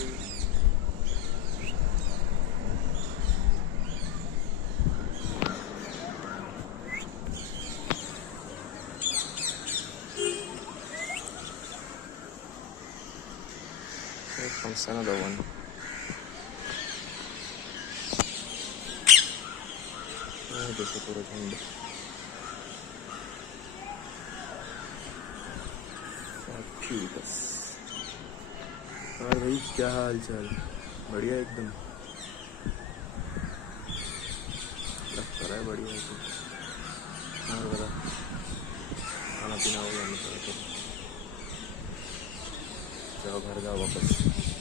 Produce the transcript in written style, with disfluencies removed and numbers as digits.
Here comes another one. जैसे पूरा झुंड। बस और भाई क्या हाल चाल? बढ़िया एकदम। लगता रहा है बढ़िया है। और बता, खाना पीना हो गया? नहीं तो जाओ घर जाओ वापस।